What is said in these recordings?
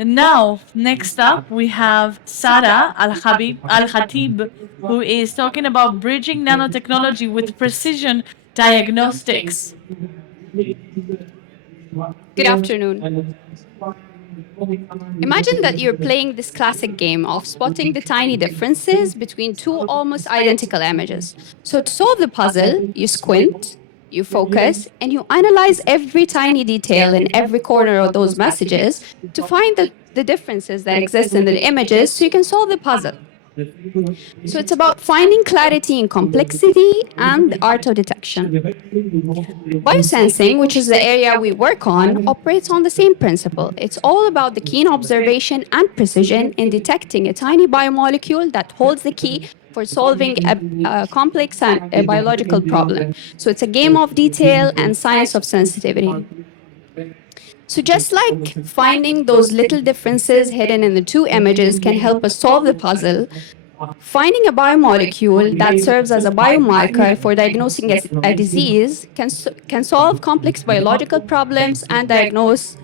And now, next up, we have Sara Al-Khatib, who is talking about bridging nanotechnology with precision diagnostics. Good afternoon. Imagine that you're playing this classic game of spotting the tiny differences between two almost identical images. So to solve the puzzle, you squint, you focus, and you analyze every tiny detail in every corner of those messages to find the differences that exist in the images so you can solve the puzzle. So it's about finding clarity in complexity and the art of detection. Biosensing, which is the area we work on, operates on the same principle. It's all about the keen observation and precision in detecting a tiny biomolecule that holds the key for solving a complex and a biological problem. So it's a game of detail and science of sensitivity. So just like finding those little differences hidden in the two images can help us solve the puzzle, finding a biomolecule that serves as a biomarker for diagnosing a disease can solve complex biological problems and diagnose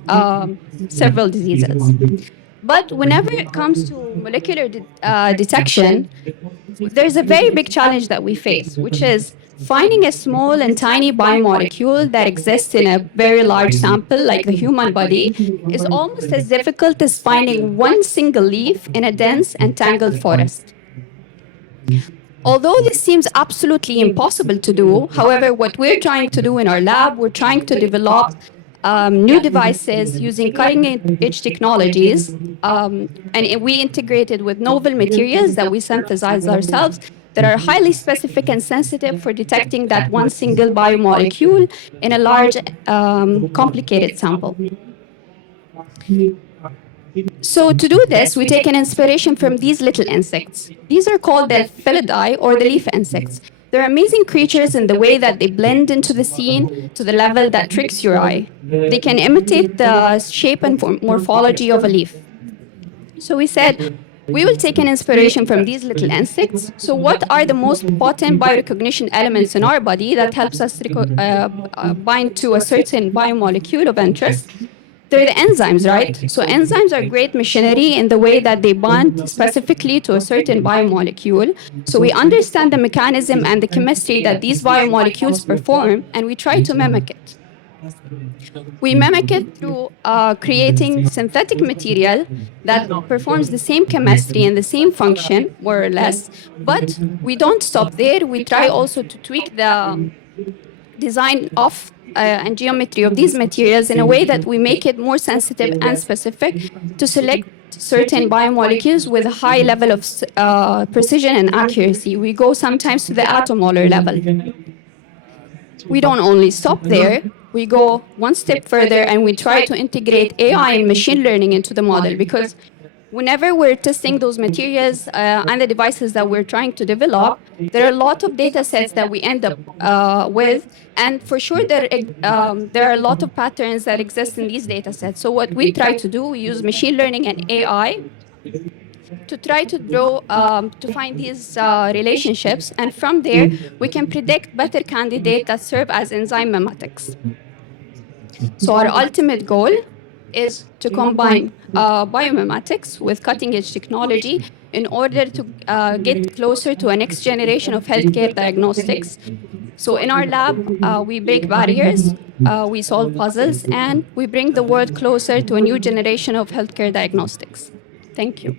several diseases. But whenever it comes to molecular detection, there's a very big challenge that we face, which is finding a small and tiny biomolecule that exists in a very large sample, like the human body, is almost as difficult as finding one single leaf in a dense and tangled forest. Although this seems absolutely impossible to do, however, what we're trying to do in our lab, we're trying to develop new devices using cutting-edge technologies, and we integrated with novel materials that we synthesize ourselves that are highly specific and sensitive for detecting that one single biomolecule in a large, complicated sample. So to do this, we take an inspiration from these little insects. These are called the Felidae, or the leaf insects. They're amazing creatures in the way that they blend into the scene to the level that tricks your eye. They can imitate the shape and morphology of a leaf. So we said, we will take an inspiration from these little insects. So what are the most potent biorecognition elements in our body that helps us bind to a certain biomolecule of interest? They're the enzymes, right? So enzymes are great machinery in the way that they bind specifically to a certain biomolecule. So we understand the mechanism and the chemistry that these biomolecules perform, and we try to mimic it. We mimic it through creating synthetic material that performs the same chemistry and the same function, more or less. But we don't stop there. We try also to tweak the design of and geometry of these materials in a way that we make it more sensitive and specific to select certain biomolecules with a high level of precision and accuracy. We go sometimes to the atomolar level. We don't only stop there. We go one step further and we try to integrate AI and machine learning into the model, because whenever we're testing those materials and the devices that we're trying to develop, there are a lot of data sets that we end up with. And for sure, there are a lot of patterns that exist in these data sets. So what we try to do, we use machine learning and AI to try to draw, to find these relationships. And from there, we can predict better candidates that serve as enzyme mimetics. So our ultimate goal is to combine biomimetics with cutting-edge technology in order to get closer to a next generation of healthcare diagnostics. So in our lab, we break barriers, we solve puzzles, and we bring the world closer to a new generation of healthcare diagnostics. Thank you.